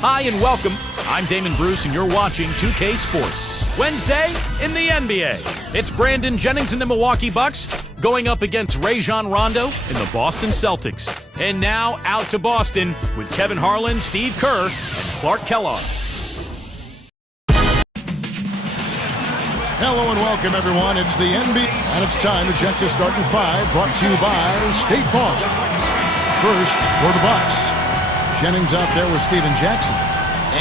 Hi and welcome. I'm Damon Bruce and you're watching 2K Sports. Wednesday in the NBA. It's Brandon Jennings and the Milwaukee Bucks going up against Rajon Rondo and the Boston Celtics. And now out to Boston with Kevin Harlan, Steve Kerr, and Clark Kellogg. Hello and welcome, everyone. It's the NBA, and it's time to check the starting five, brought to you by State Farm. First, for the Bucks, Jennings out there with Steven Jackson,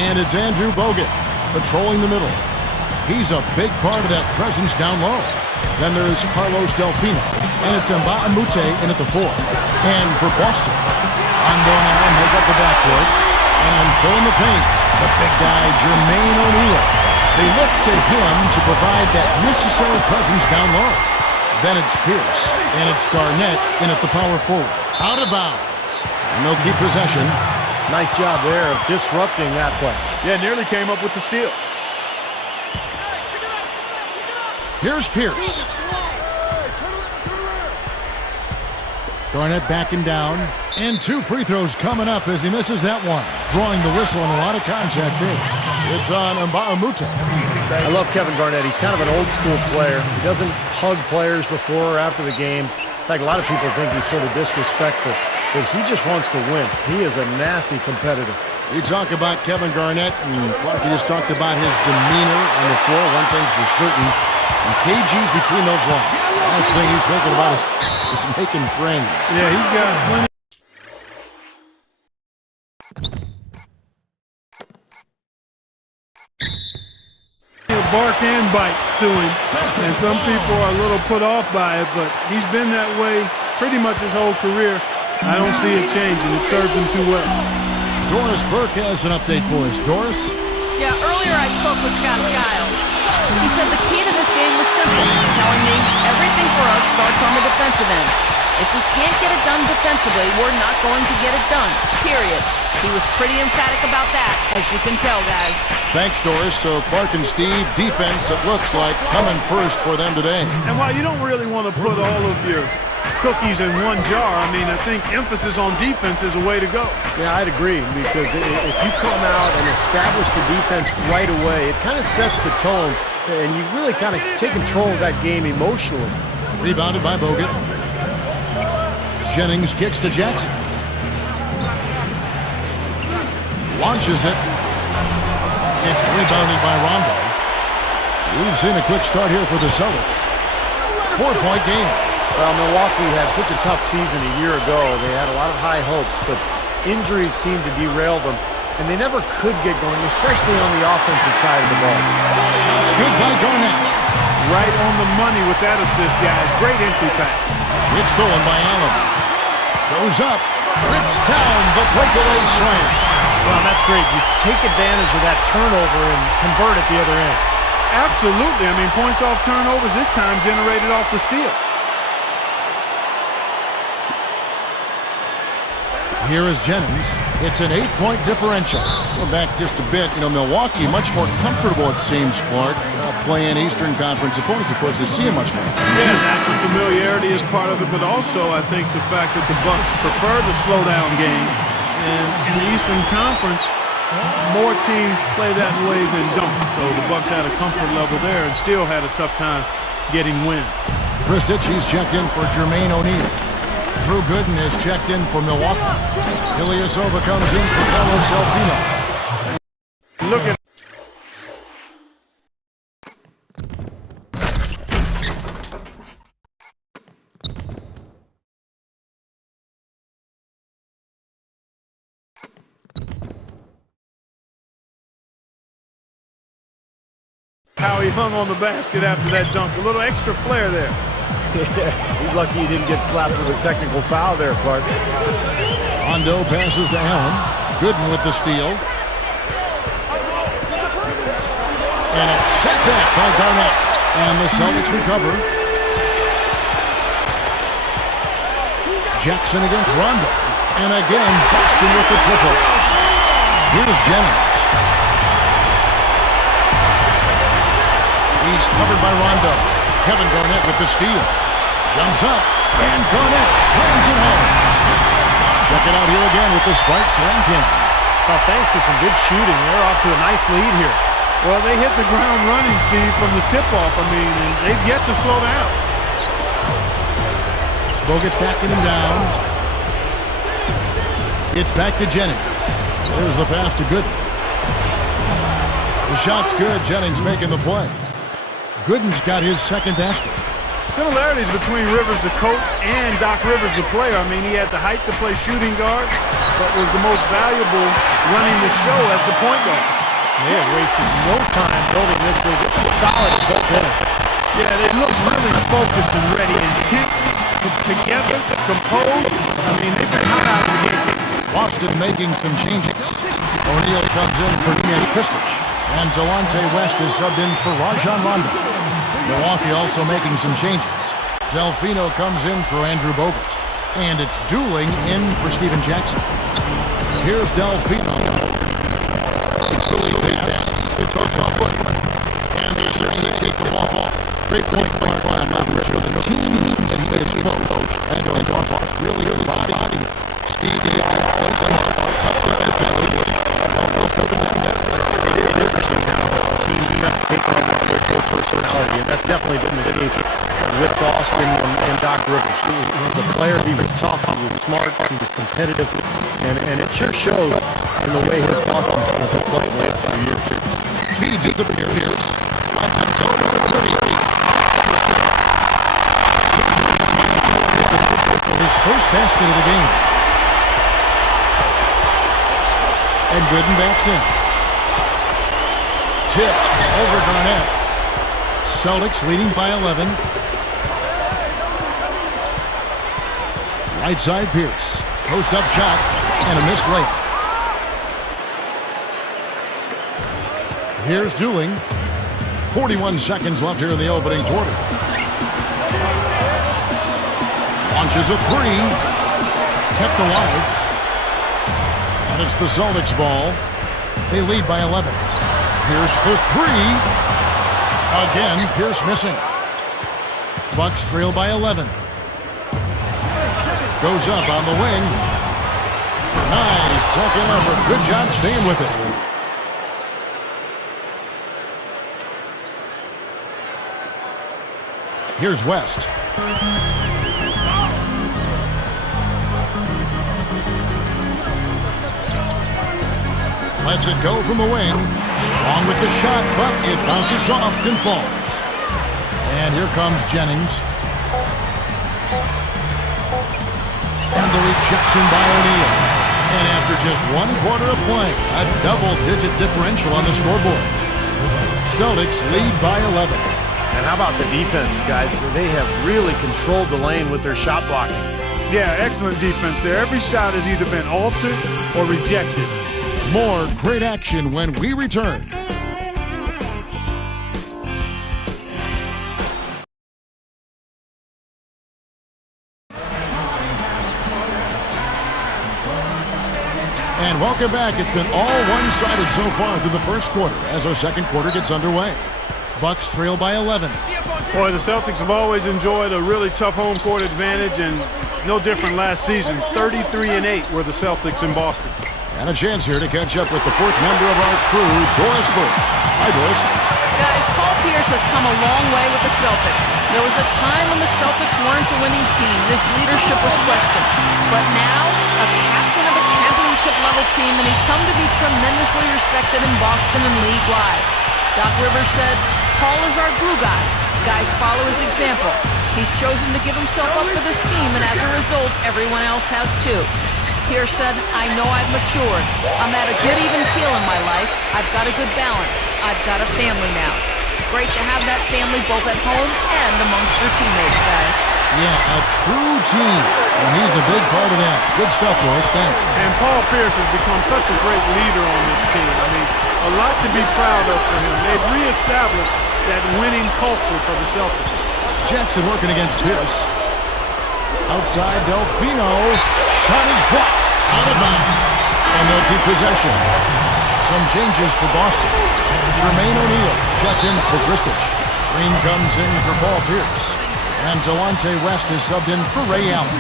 and it's Andrew Bogut patrolling the middle. He's a big part of that presence down low. Then there's Carlos Delfino, and it's Mbah a Moute in at the 4. And for Boston, Rondo now make up the backcourt and fill in the paint. The big guy, Jermaine O'Neal. They look to him to provide that necessary presence down low. Then it's Pierce, and it's Garnett in at the power forward. Out of bounds, and they'll keep possession. Nice job there of disrupting that play. Yeah, nearly came up with the steal. Here's Pierce. Garnett backing down. And 2 free throws coming up as he misses that one. Drawing the whistle and a lot of contact there. It's on Mbah a Moute. I love Kevin Garnett. He's kind of an old school player. He doesn't hug players before or after the game. In fact, a lot of people think he's sort of disrespectful. But he just wants to win. He is a nasty competitor. You talk about Kevin Garnett, and Clark, you just talked about his demeanor on the floor. One thing's for certain. And KG's between those lines. The last thing he's thinking about is making friends. Yeah, he's got plenty. Bark and bite to him, and some people are a little put off by it, but he's been that way pretty much his whole career. I don't see it changing. It served him too well. Doris Burke has an update for us. Doris? Yeah, earlier I spoke with Scott Skiles. He said the key to this game was simple, telling me everything for us starts on the defensive end. If we can't get it done defensively, we're not going to get it done, period. He was pretty emphatic about that, as you can tell, guys. Thanks, Doris. So Clark and Steve, defense, it looks like, coming first for them today. And while you don't really want to put all of your cookies in one jar, I mean, I think emphasis on defense is a way to go. Yeah, I'd agree, because if you come out and establish the defense right away, it kind of sets the tone, and you really kind of take control of that game emotionally. Rebounded by Bogut. Jennings kicks to Jackson. Launches it. It's rebounded by Rondo. We've seen a quick start here for the Celtics. 4-point game. Well, Milwaukee had such a tough season a year ago. They had a lot of high hopes, but injuries seemed to derail them, and they never could get going, especially on the offensive side of the ball. It's good by Garnett. Right on the money with that assist, guys. Great entry pass. It's stolen by Allen. Goes up. Rips down the breakaway slam. Well, that's great. You take advantage of that turnover and convert at the other end. Absolutely. I mean, points off turnovers this time generated off the steal. Here is Jennings. It's an 8-point differential. Going back just a bit, Milwaukee much more comfortable, it seems, Clark, playing Eastern Conference opponents. Of course, they see him much more. Yeah, that's a familiarity is part of it, but also I think the fact that the Bucks prefer the slow-down game. And in the Eastern Conference, more teams play that way than don't. So the Bucks had a comfort level there and still had a tough time getting wins. Chris Ditchy's checked in for Jermaine O'Neal. Drew Gooden is checked in for Milwaukee. Ilyasova comes in for Carlos Delfino. Look at how he hung on the basket after that dunk. A little extra flair there. Yeah, he's lucky he didn't get slapped with a technical foul there, Clark. Rondo passes to Allen. Gooden with the steal. And it's set back by Garnett. And the Celtics recover. Jackson against Rondo. And again, Boston with the triple. Here's Jennings. He's covered by Rondo. Kevin Garnett with the steal. Jumps up, and Garnett slams it home. Check it out here again with the Sprite Slam Jam. Well, thanks to some good shooting, they're off to a nice lead here. Well, they hit the ground running, Steve, from the tip-off. I mean, and they've yet to slow down. Bogut backing him down. It's back to Jennings. There's the pass to Gooden. The shot's good. Jennings making the play. Gooden's got his second basket. Similarities between Rivers, the coach, and Doc Rivers, the player. I mean, he had the height to play shooting guard, but was the most valuable running the show as the point guard. They had wasted no time building this league solid at both ends. Yeah, they look really focused and ready, intense, together, composed. I mean, they've been hot out of the gate. Boston making some changes. O'Neal comes in for Ian Kristich, and Delonte West is subbed in for Rajon Rondo. Milwaukee also making some changes. Delfino comes in for Andrew Bogut, and it's Dooling in for Steven Jackson. Here's Delfino. It's the pass. It's off his foot. And they're going to take the ball. Great point by Brian Rivers. The team seems to be his coach. And Ross really good body. Steve plays smart, tough defensively. It is interesting how teams have to take on their coach personality, and that's definitely been the case with Boston and Doc Rivers. He was a player, he was tough, he was smart, he was competitive, and it sure shows in the way his Boston teams have played the last few years. Feeds it to Pierce. His first basket of the game. And Gooden backs in. Tipped over Garnett. Celtics leading by 11. Right side Pierce. Post up shot and a missed layup. Here's Dooling. 41 seconds left here in the opening quarter. Launches a three. Kept alive. And it's the Celtics ball. They lead by 11. Pierce for three. Again, Pierce missing. Bucks trail by 11. Goes up on the wing. Nice second effort. Good job staying with it. Here's West. Lets it go from the wing. Strong with the shot, but it bounces soft and falls. And here comes Jennings. And the rejection by O'Neal. And after just 1 quarter of play, a double-digit differential on the scoreboard. Celtics lead by 11. And how about the defense, guys? They have really controlled the lane with their shot blocking. Yeah, excellent defense there. Every shot has either been altered or rejected. More great action when we return. And welcome back. It's been all one-sided so far through the first quarter as our second quarter gets underway. Bucks trail by 11. Boy, the Celtics have always enjoyed a really tough home court advantage, and no different last season. 33-8 were the Celtics in Boston. And a chance here to catch up with the fourth member of our crew, Doris Burke. Hi, Doris. Guys, Paul Pierce has come a long way with the Celtics. There was a time when the Celtics weren't a winning team and his leadership was questioned. But now, a captain of a championship-level team, and he's come to be tremendously respected in Boston and league-wide. Doc Rivers said, Paul is our glue guy. Guys follow his example. He's chosen to give himself up for this team, and as a result, everyone else has too. Pierce said, I know I've matured. I'm at a good even keel in my life. I've got a good balance. I've got a family now. Great to have that family both at home and amongst your teammates, guys. Yeah, a true team. And he's a big part of that. Good stuff, Doris. Thanks. And Paul Pierce has become such a great leader on this team. I mean, a lot to be proud of for him. They've reestablished that winning culture for the Celtics. Jackson working against Pierce. Outside, Delfino. Shot is blocked. Out of bounds. And they'll keep possession. Some changes for Boston. Jermaine O'Neal checked in for Kristich. Green comes in for Paul Pierce. And Delonte West is subbed in for Ray Allen.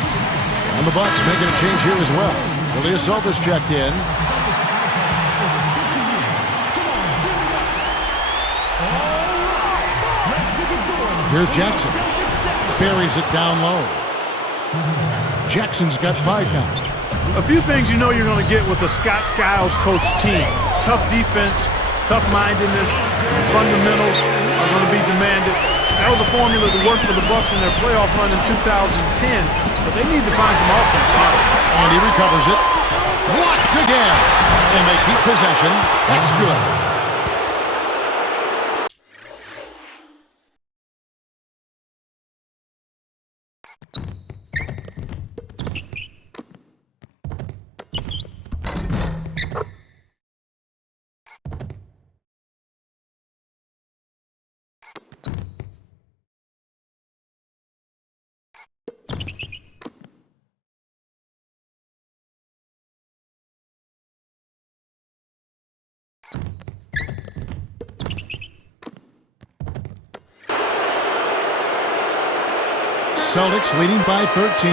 And the Bucks making a change here as well. Ilyasova checked in. Here's Jackson. Buries it down low. Jackson's got 5 now. A few things you know you're going to get with a Scott Skiles coach team. Tough defense, tough-mindedness, fundamentals are going to be demanded. That was a formula that worked for the Bucks in their playoff run in 2010, but they need to find some offense now. And he recovers it. Blocked again. And they keep possession. That's good. Celtics leading by 13.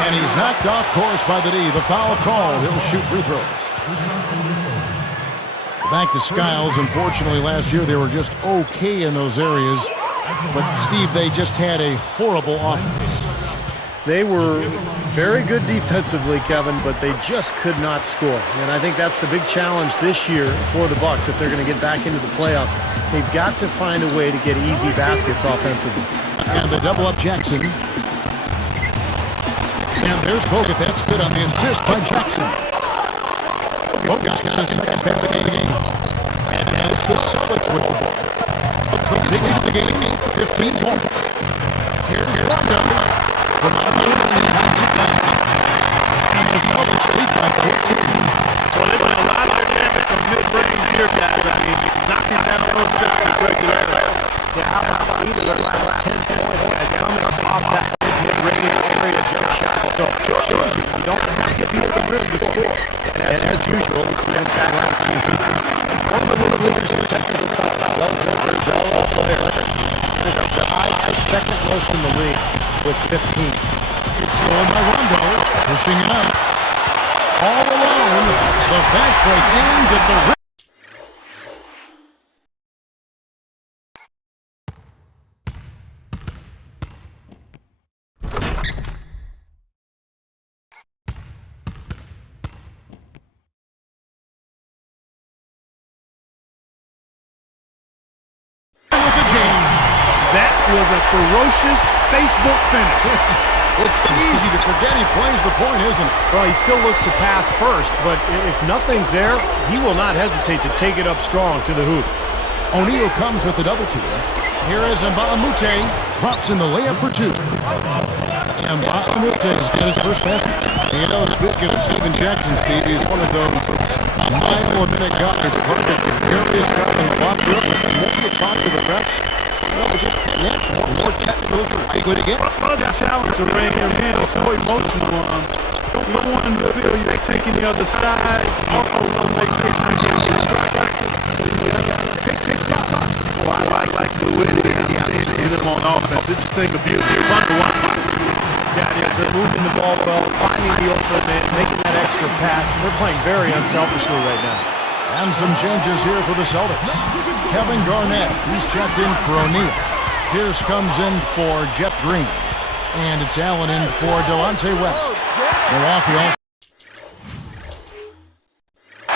And he's knocked off course by the D. The foul call. He'll shoot free throws. Back to Skiles. Unfortunately, last year they were just okay in those areas. But, Steve, they just had a horrible offense. They were very good defensively, Kevin, but they just could not score. And I think that's the big challenge this year for the Bucks if they're going to get back into the playoffs. They've got to find a way to get easy baskets offensively. And they double up Jackson. And there's Bogut. That's good on the assist by Jackson. Bogut's got his second pass of the game. And it's the Celtics with the ball. The biggest of the game, 15 points. Here's Rondo. From Alabama, he knocks it down. And the Celtics lead by 14. So they've done a lot of damage from mid-range here, guys. I mean, knocking down those shots is regular. Yeah, how about either of the last 10 points guys coming off that mid-range area jump shot. So you don't have to be at the rim to score. And as usual, it's been that last season. One of the leaders who attempted to foul out. That was a very well player. Tied for second most in the league with 15. It's stolen by Rondo, pushing it up. All alone, the fast break ends at the rim. That was a ferocious Facebook finish. It's easy to forget he plays the point, isn't it? Well, he still looks to pass first, but if nothing's there, he will not hesitate to take it up strong to the hoop. O'Neal comes with the double team. Here is Mbamute. Drops in the layup for 2. Mbamute's got his first basket. You know, speaking of Steven Jackson, Steve, he's one of those mile-a-minute guys. Perfect, curious guy in the locker room. And once you talk to the refs, it's just natural. The more technical you're likely to get. Part of the challenge of reining him in is so emotional. You don't want him to feel you're taking the other side. Also, some make sure he's not getting distracted. I like the way they see them on offense. It's just a thing of beauty. It's fun to watch. Yeah, they're moving the ball well, finding the open man, making that extra pass. They're playing very unselfishly right now. And some changes here for the Celtics. Kevin Garnett, he's checked in for O'Neal. Pierce comes in for Jeff Green. And it's Allen in for Delonte West. Milwaukee also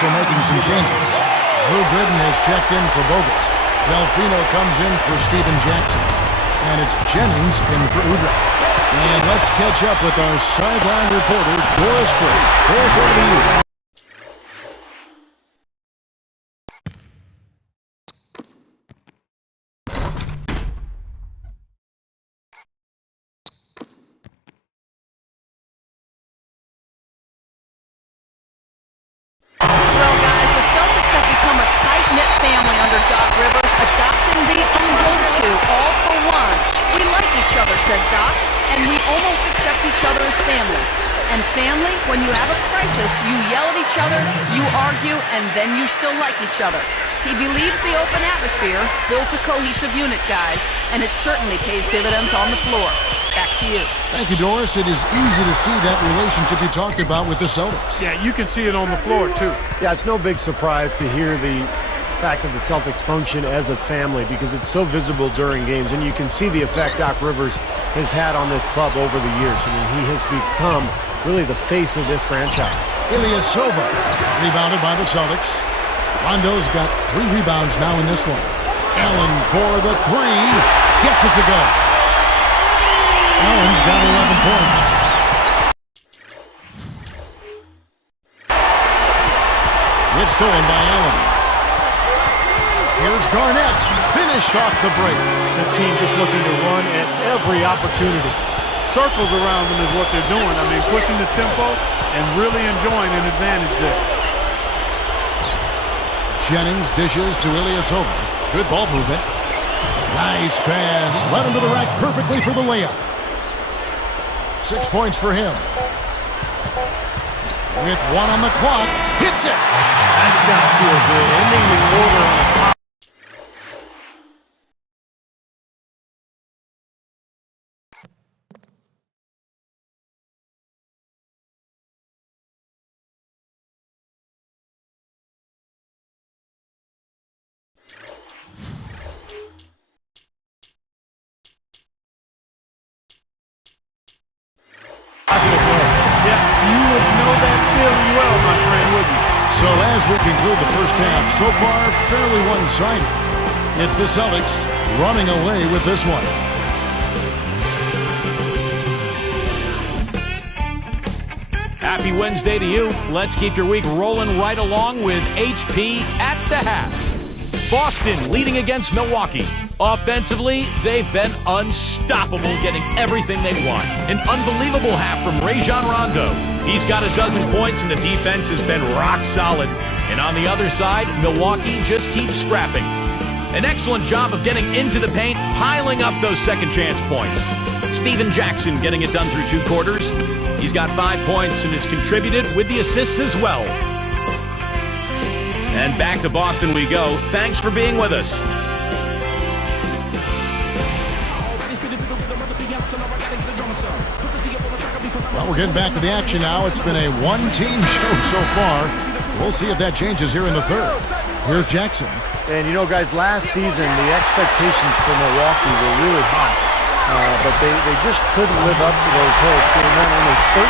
making some changes. Drew Gooden has checked in for Bogut. Delfino comes in for Steven Jackson. And it's Jennings in for Udrih. And let's catch up with our sideline reporter, Doris Burke. Doris, over to you. Well, guys, the Celtics have become a tight-knit family under Doc Rivers, adopting the go-to all for one. We like each other, said Doc, and we almost accept each other as family. And family, when you have a crisis, you yell at each other, you argue, and then you still like each other. He believes the open atmosphere builds a cohesive unit, guys, and it certainly pays dividends on the floor. Back to you. Thank you, Doris. It is easy to see that relationship you talked about with the Celtics. Yeah, you can see it on the floor, too. Yeah, it's no big surprise to hear the fact that the Celtics function as a family because it's so visible during games, and you can see the effect Doc Rivers has had on this club over the years. I mean, he has become really the face of this franchise. Ilyasova rebounded by the Celtics. Rondo's got 3 rebounds now in this one. Allen for the 3. Gets it to go. Allen's got 11 points. It's stolen by Allen. Here's Garnett. Finished off the break. This team just looking to run at every opportunity. Circles around them is what they're doing. I mean, pushing the tempo and really enjoying an advantage there. Jennings dishes to Ilyasova. Good ball movement. Nice pass. Led him to the rack perfectly for the layup. 6 points for him. With 1 on the clock. Hits it. That's got to feel good. Ending the quarter on a pop. So as we conclude the first half, so far fairly one-sided. It's the Celtics running away with this one. Happy Wednesday to you. Let's keep your week rolling right along with HP at the half. Boston leading against Milwaukee. Offensively, they've been unstoppable, getting everything they want. An unbelievable half from Rajon Rondo. He's got 12 points, and the defense has been rock solid. And on the other side, Milwaukee just keeps scrapping. An excellent job of getting into the paint, piling up those second chance points. Steven Jackson getting it done through 2 quarters. He's got 5 points and has contributed with the assists as well. And back to Boston we go. Thanks for being with us. Well, we're getting back to the action now. It's been a one-team show so far. We'll see if that changes here in the third. Here's Jackson. And you know, guys, last season the expectations for Milwaukee were really high. But they just couldn't live up to those hopes. They went only 13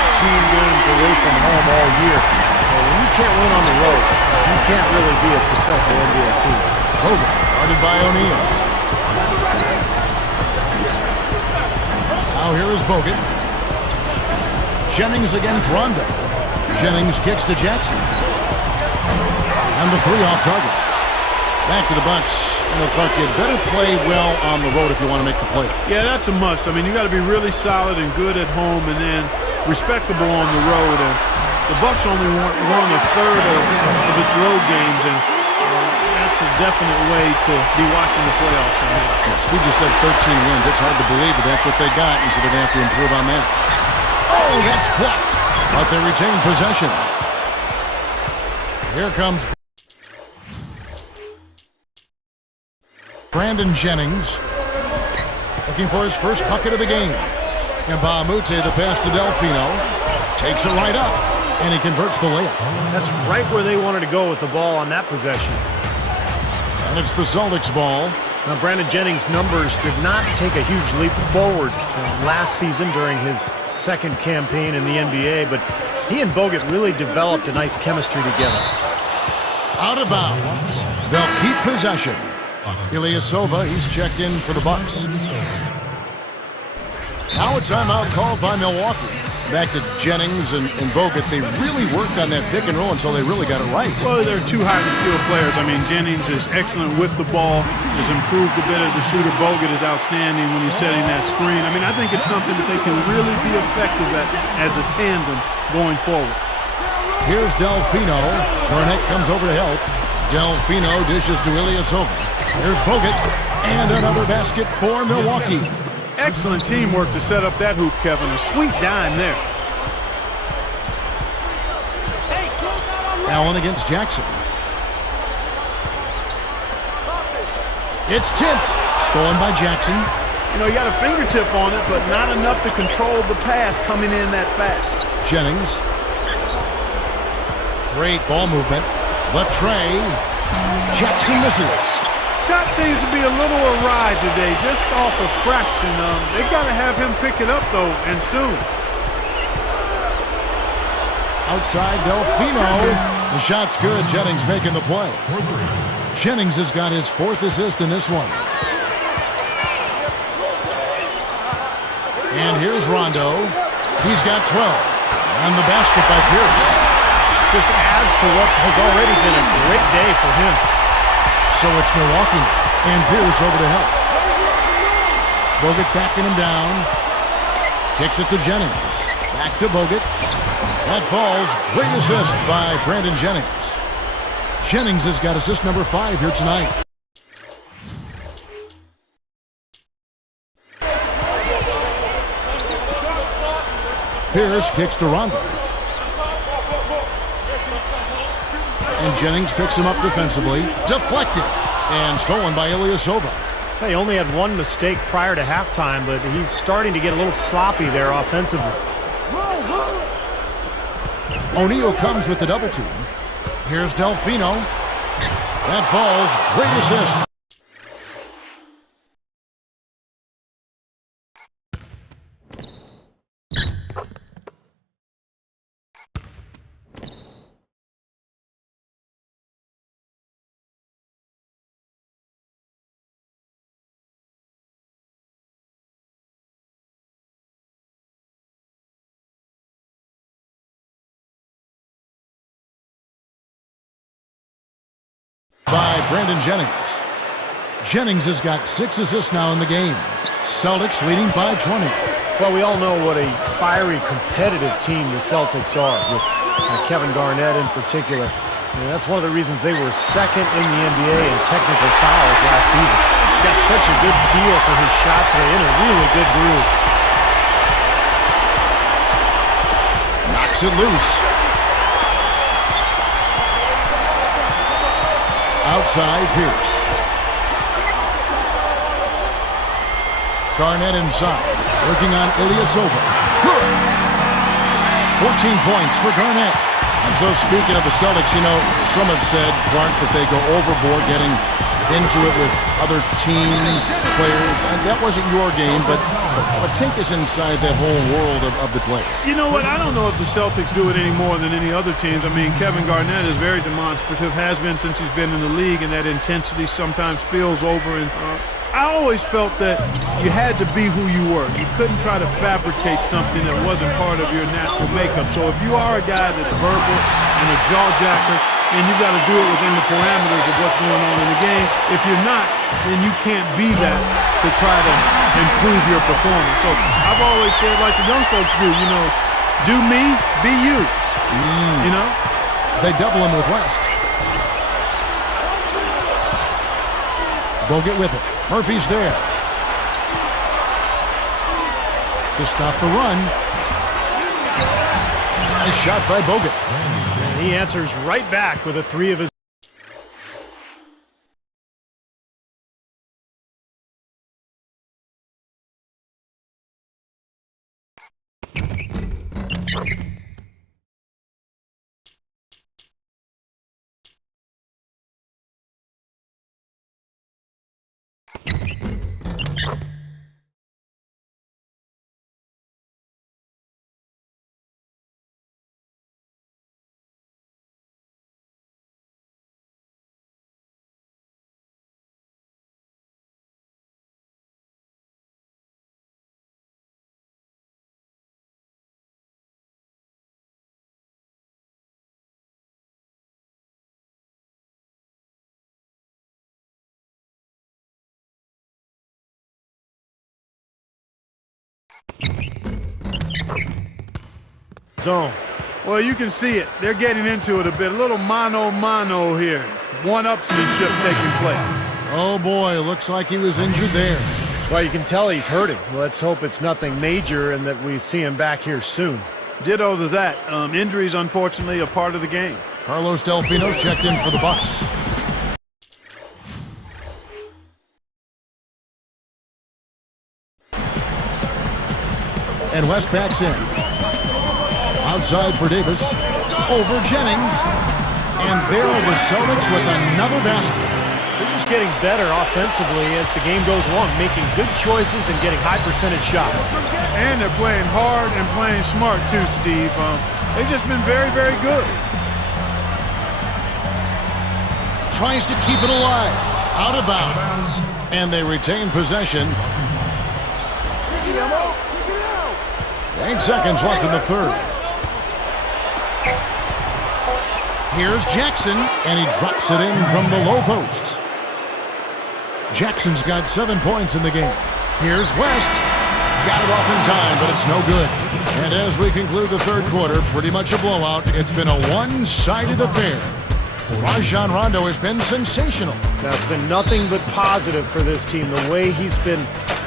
games away from home all year. When you can't win on the road, you can't really be a successful NBA team. Hogan, guarded by O'Neal. Now here is Bogut. Jennings against Rondo. Jennings kicks to Jackson. And the 3 off target. Back to the Bucks. And Clark, you better play well on the road if you want to make the playoffs. Yeah, that's a must. I mean, you got to be really solid and good at home and then respectable on the road. And the Bucks only won 1/3 of its road games, and that's a definite way to be watching the playoffs. Yes, we just said 13 wins. It's hard to believe, but that's what they got, and so they're going to have to improve on that. Oh, that's blocked, but they retain possession. Here comes Brandon Jennings, looking for his first bucket of the game. And Bahamute, the pass to Delfino, takes it right up, and he converts the layup. That's right where they wanted to go with the ball on that possession. And it's the Celtics ball. Now, Brandon Jennings' numbers did not take a huge leap forward last season during his second campaign in the NBA, but he and Bogut really developed a nice chemistry together. Out of bounds. They'll keep possession. Ilyasova, he's checked in for the Bucks. Now a timeout called by Milwaukee. Back to Jennings and Bogut. They really worked on that pick and roll until they really got it right. Well, they're 2 highly skilled players. I mean, Jennings is excellent with the ball, has improved a bit as a shooter. Bogut is outstanding when he's setting that screen. I mean, I think it's something that they can really be effective at as a tandem going forward. Here's Delfino. Garnett comes over to help. Delfino dishes to Ilyasova. Here's Bogut. And another basket for Milwaukee. Excellent teamwork to set up that hoop, Kevin. A sweet dime there. Allen against Jackson. It's tipped. Stolen by Jackson. You know, you got a fingertip on it, but not enough to control the pass coming in that fast. Jennings. Great ball movement. Latre. Jackson misses. Shot seems to be a little awry today, just off a fraction. They've got to have him pick it up, though, and soon. Outside Delfino. The shot's good. Jennings making the play. Jennings has got his 4th assist in this one. And here's Rondo. He's got 12. And the basket by Pierce. Just adds to what has already been a great day for him. So it's Milwaukee. And Pierce over to help. Bogut backing him down. Kicks it to Jennings. Back to Bogut. That falls. Great assist by Brandon Jennings. Jennings has got assist number 5 here tonight. Pierce kicks to Rondo. And Jennings picks him up defensively. Deflected. And stolen by Ilyasova. They only had one mistake prior to halftime, but he's starting to get a little sloppy there offensively. O'Neal comes with the double team. Here's Delfino. That falls. Great assist. By Brandon Jennings. Jennings has got 6 assists now in the game. Celtics leading by 20. Well, we all know what a fiery, competitive team the Celtics are, with Kevin Garnett in particular. And that's one of the reasons they were 2nd in the NBA in technical fouls last season. Got such a good feel for his shot today, in a really good groove. Knocks it loose. Outside Pierce. Garnett inside. Working on Ilyasova. Good. 14 points for Garnett. And so speaking of the Celtics, you know, some have said, Clark, that they go overboard getting into it with other teams, players, and that wasn't your game, but take us inside that whole world of the play. You know what? I don't know if the Celtics do it any more than any other teams. I mean, Kevin Garnett is very demonstrative, has been since he's been in the league, and that intensity sometimes spills over. And I always felt that you had to be who you were. You couldn't try to fabricate something that wasn't part of your natural makeup. So if you are a guy that's verbal and a jawjacker, then you got to do it within the parameters of what's going on in the game. If you're not, then you can't be that to try to improve your performance. So I've always said, like the young folks do, you know, do me, be you. You know? They double him with West. Bogut with it. Murphy's there. To stop the run. Nice shot by Bogut. And he answers right back with a 3 of his. Zone. Well, you can see it. They're getting into it a bit. A little mano-mano here. One-upsmanship taking place. Oh, boy. Looks like he was injured there. Well, you can tell he's hurting. Let's hope it's nothing major and that we see him back here soon. Ditto to that. Injuries, unfortunately, a part of the game. Carlos Delfino's checked in for the Bucks. And West backs in. Outside for Davis. Over Jennings. And there are the Celtics with another basket. They're just getting better offensively as the game goes along, making good choices and getting high percentage shots. And they're playing hard and playing smart too, Steve. They've just been very, very good. Tries to keep it alive. Out of bounds. And they retain possession. 8 seconds left in the third. Here's Jackson, and he drops it in from the low post. Jackson's got 7 points in the game. Here's West. Got it off in time, but it's no good. And as we conclude the third quarter, pretty much a blowout. It's been a one-sided affair. Rajon Rondo has been sensational. That's been nothing but positive for this team. The way he's been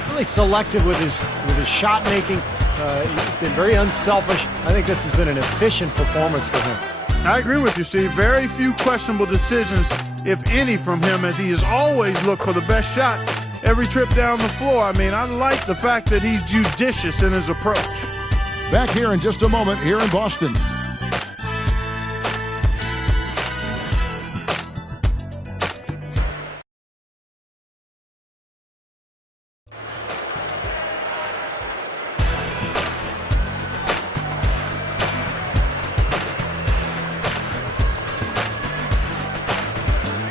really selective with his shot making. He's been very unselfish. I think this has been an efficient performance for him. I agree with you, Steve. Very few questionable decisions, if any, from him, as he has always looked for the best shot every trip down the floor. I mean, I like the fact that he's judicious in his approach. Back here in just a moment here in Boston.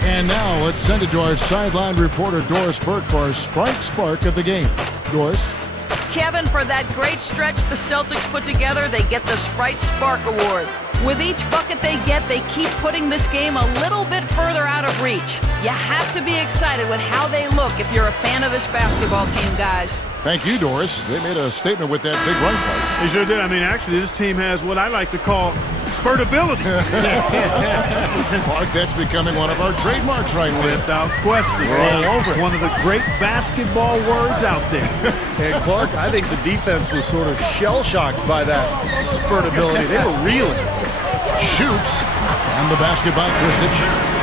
And now let's send it to our sideline reporter, Doris Burke, for our Sprite Spark of the game. Doris? Kevin, for that great stretch the Celtics put together, they get the Sprite Spark Award. With each bucket they get, they keep putting this game a little bit further out of reach. You have to be excited with how they look if you're a fan of this basketball team, guys. Thank you, Doris. They made a statement with that big run play. They sure did. I mean, actually, this team has what I like to call spurtability. Clark, that's becoming one of our trademarks right there. Without question. We're all over it. One of the great basketball words out there. And Clark, I think the defense was sort of shell-shocked by that spurtability. They were reeling. Shoots. And the basket by Kristich.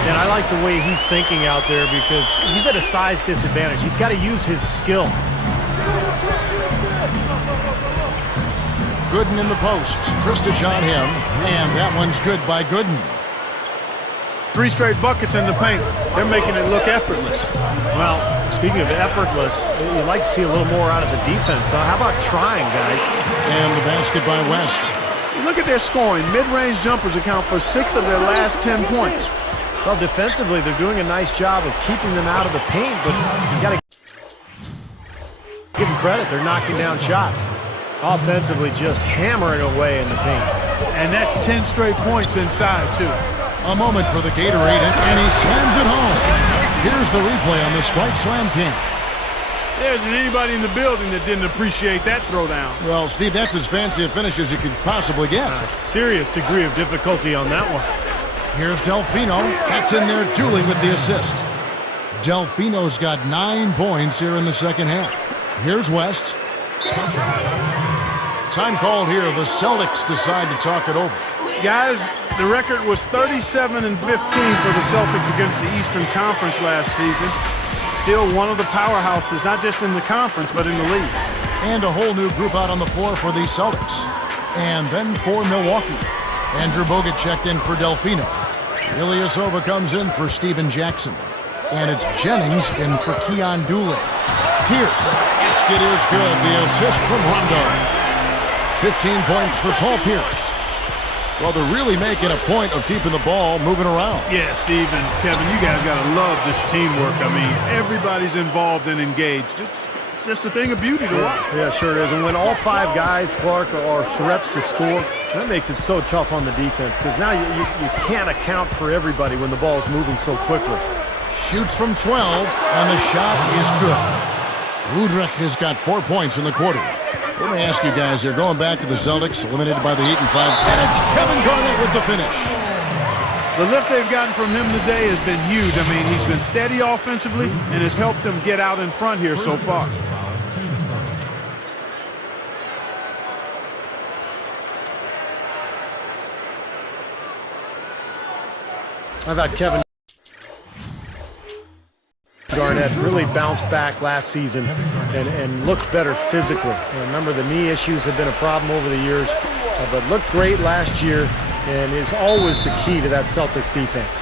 And I like the way he's thinking out there because he's at a size disadvantage. He's got to use his skill. Gooden in the post. Kristich on him. And that one's good by Gooden. 3 straight buckets in the paint. They're making it look effortless. Well, speaking of effortless, you'd like to see a little more out of the defense. How about trying, guys? And the basket by West. Look at their scoring. Mid-range jumpers account for 6 of their last 10 points. Well, defensively, they're doing a nice job of keeping them out of the paint, but you got to give them credit. They're knocking down shots. Offensively, just hammering away in the paint. And that's 10 straight points inside, too. A moment for the Gatorade, and he slams it home. Here's the replay on the Sprite Slam King. There isn't anybody in the building that didn't appreciate that throwdown. Well, Steve, that's as fancy a finish as you could possibly get. A serious degree of difficulty on that one. Here's Delfino. That's in there dueling with the assist. Delfino's got 9 points here in the second half. Here's West. Time called here. The Celtics decide to talk it over. Guys, the record was 37-15 for the Celtics against the Eastern Conference last season. Still one of the powerhouses, not just in the conference, but in the league. And a whole new group out on the floor for the Celtics. And then for Milwaukee. Andrew Bogut checked in for Delfino. Ilyasova comes in for Steven Jackson. And it's Jennings in for Keon Dooling. Pierce. Basket is good. The assist from Rondo. 15 points for Paul Pierce. Well, they're really making a point of keeping the ball moving around. Yeah, Steve and Kevin, you guys got to love this teamwork. I mean, everybody's involved and engaged. It's just a thing of beauty to watch. Yeah, sure it is. And when all 5 guys, Clark, are threats to score, that makes it so tough on the defense because now you can't account for everybody when the ball is moving so quickly. Shoots from 12, and the shot is good. Udrich has got 4 points in the quarter. Let me ask you guys, they're going back to the Celtics, eliminated by the Heat in 5, and it's Kevin Garnett with the finish. The lift they've gotten from him today has been huge. I mean, he's been steady offensively and has helped them get out in front here so far. I thought Kevin Garnett really bounced back last season and looked better physically. And remember, the knee issues have been a problem over the years, but looked great last year and is always the key to that Celtics defense.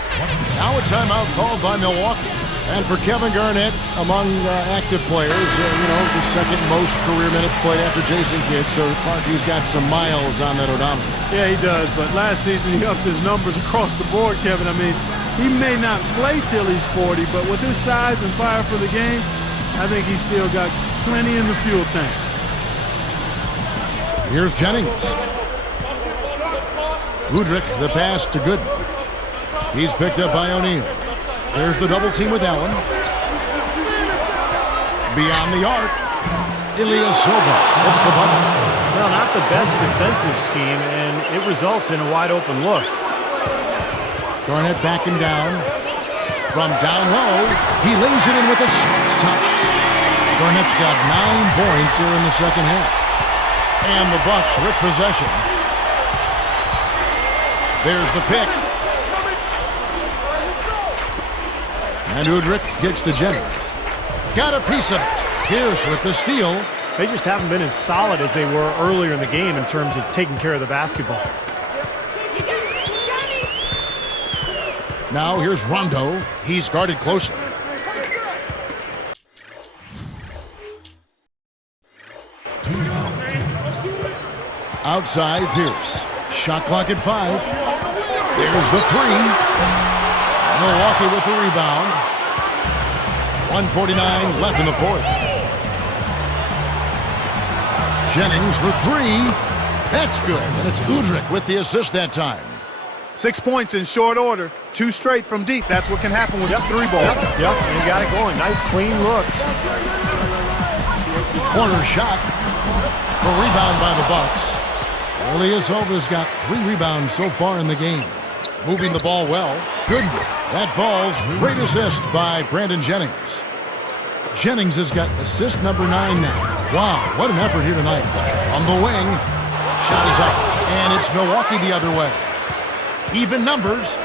Now a timeout called by Milwaukee. And for Kevin Garnett, among active players, the second most career minutes played after Jason Kidd. So Clark, he's got some miles on that odometer. Yeah, he does. But last season, he upped his numbers across the board, Kevin. I mean, he may not play till he's 40, but with his size and fire for the game, I think he's still got plenty in the fuel tank. Here's Jennings. Udrich, the pass to Gooden. He's picked up by O'Neal. There's the double team with Allen. Beyond the arc, Ilyasova. That's the bucket. Well, not the best defensive scheme, and it results in a wide open look. Garnett backing down. From down low, he lays it in with a soft touch. Garnett's got 9 points here in the second half. And the Bucks with possession. There's the pick. And Udrich kicks to Jennings. Got a piece of it. Pierce with the steal. They just haven't been as solid as they were earlier in the game in terms of taking care of the basketball. Now here's Rondo. He's guarded closely. Outside Pierce. Shot clock at 5. There's the 3. Milwaukee with the rebound. 1:49 left in the fourth. Jennings for 3. That's good. And it's Udrich with the assist that time. 6 points in short order. 2 straight from deep. That's what can happen with the 3 ball. Yep, and he got it going. Nice, clean looks. Corner shot. A rebound by the Bucks. Ilyasova's got 3 rebounds so far in the game. Moving the ball well. Good. That falls. Great assist by Brandon Jennings. Jennings has got assist number 9 now. Wow, what an effort here tonight. On the wing. Shot is up. And it's Milwaukee the other way. Even numbers.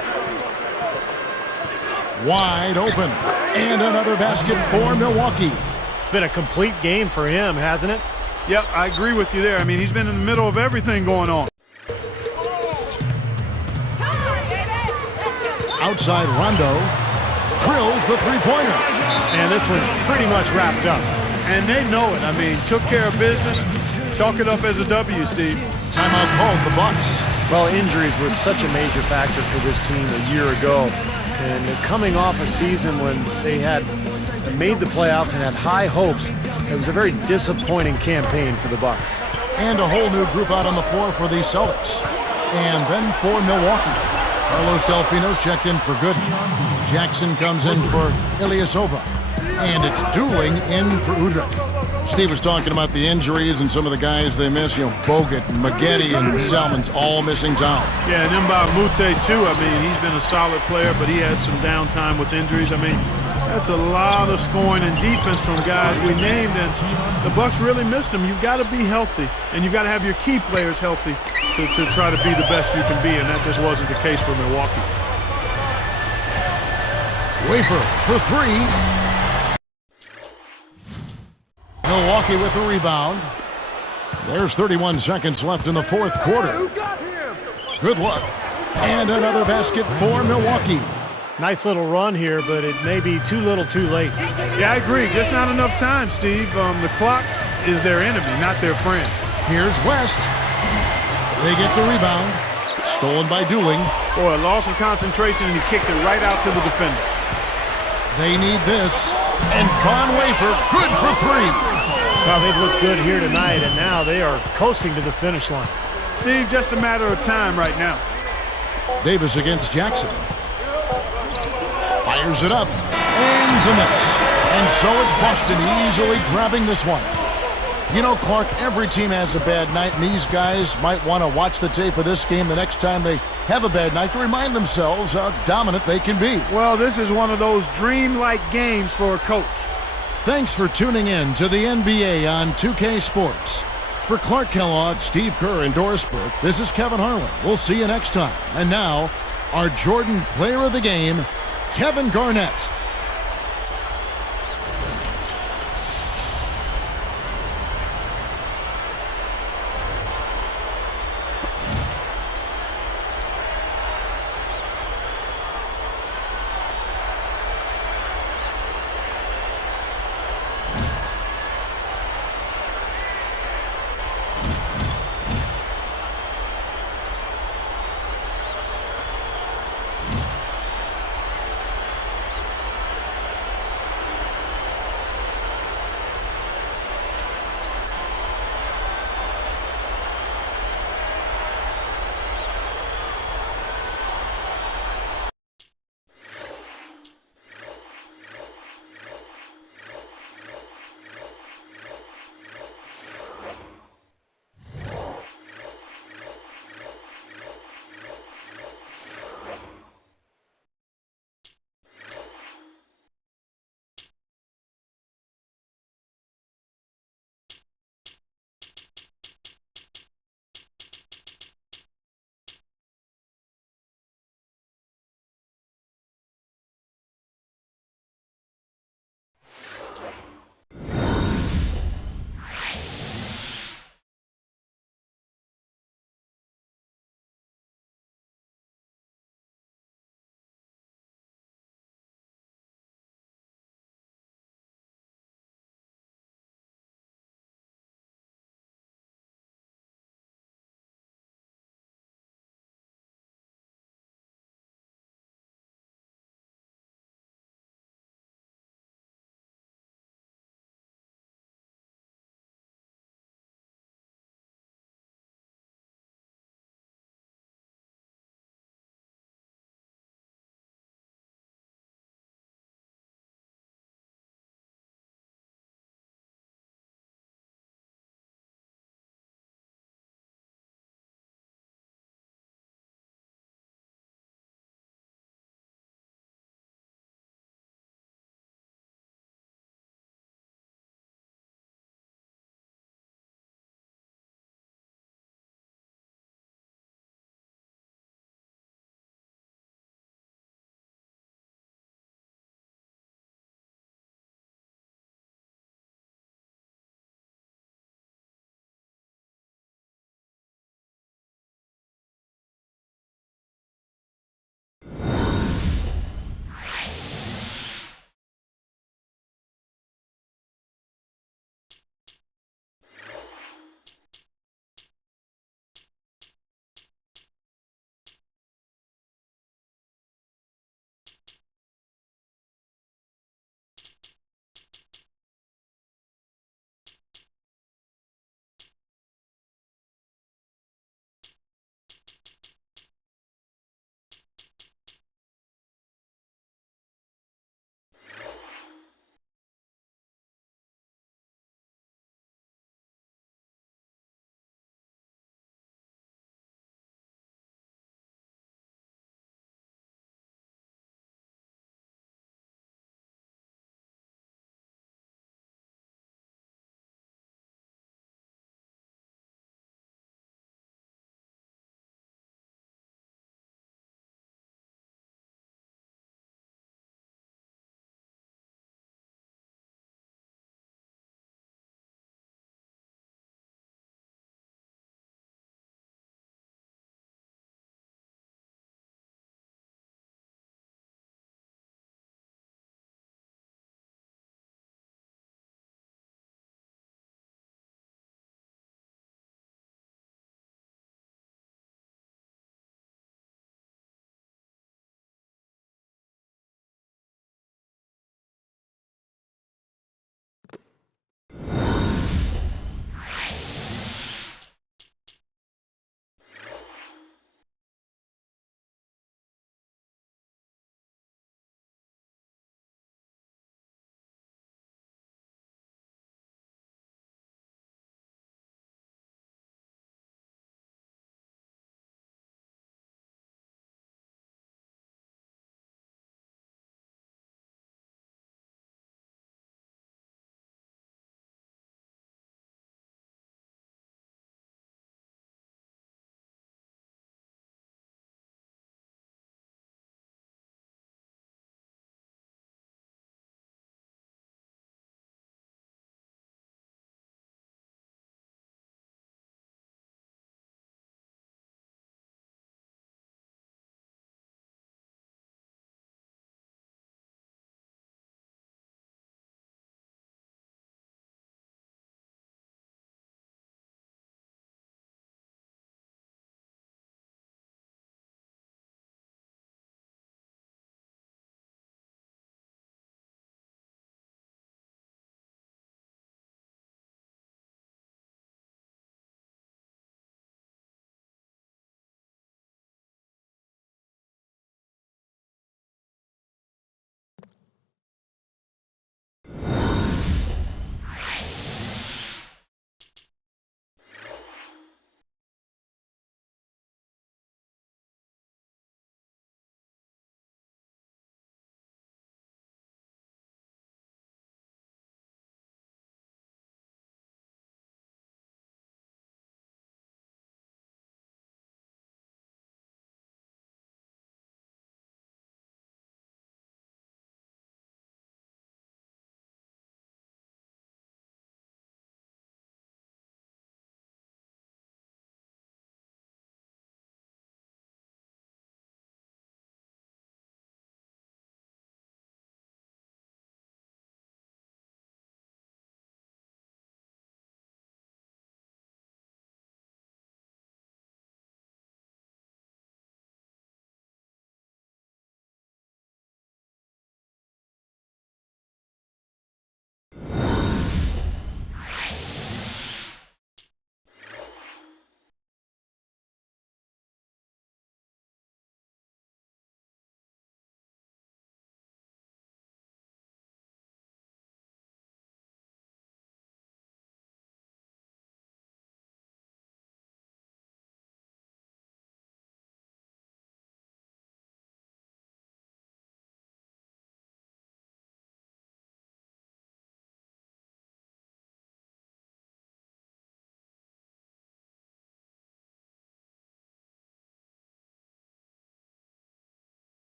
Wide open. And another basket for Milwaukee. It's been a complete game for him, hasn't it? Yep, I agree with you there. I mean, he's been in the middle of everything going on. Outside Rondo. Drills the three-pointer. And this one's pretty much wrapped up. And they know it. I mean, took care of business. Chalk it up as a W, Steve. Timeout called the Bucks. Well, injuries were such a major factor for this team a year ago. And coming off a season when they had made the playoffs and had high hopes, it was a very disappointing campaign for the Bucks. And a whole new group out on the floor for the Celtics. And then for Milwaukee. Carlos Delfino's checked in for Gooden. Jackson comes in for Ilyasova. And it's Dooling in for Udrich. Steve was talking about the injuries and some of the guys they miss. Bogut, Maggette, and Salmon's all missing time. Yeah, and then by Mute, too. I mean, he's been a solid player, but he had some downtime with injuries. I mean, that's a lot of scoring and defense from guys we named, and the Bucks really missed them. You've got to be healthy, and you've got to have your key players healthy to try to be the best you can be, and that just wasn't the case for Milwaukee. Wafer for 3. Milwaukee with the rebound. There's 31 seconds left in the fourth quarter. Good luck. And another basket for Milwaukee. Nice little run here, but it may be too little too late. Yeah, I agree. Just not enough time, Steve. The clock is their enemy, not their friend. Here's West. They get the rebound. Stolen by Dooling. Boy, a loss of concentration, and he kicked it right out to the defender. They need this. And Con Wafer, good for 3. Well, they've looked good here tonight, and now they are coasting to the finish line. Steve, just a matter of time right now. Davis against Jackson. Fires it up. And the miss. And so it's Boston easily grabbing this one. Clark, every team has a bad night, and these guys might want to watch the tape of this game the next time they have a bad night to remind themselves how dominant they can be. Well, this is one of those dreamlike games for a coach. Thanks for tuning in to the NBA on 2K Sports. For Clark Kellogg, Steve Kerr, and Doris Burke, this is Kevin Harlan. We'll see you next time. And now, our Jordan Player of the Game, Kevin Garnett.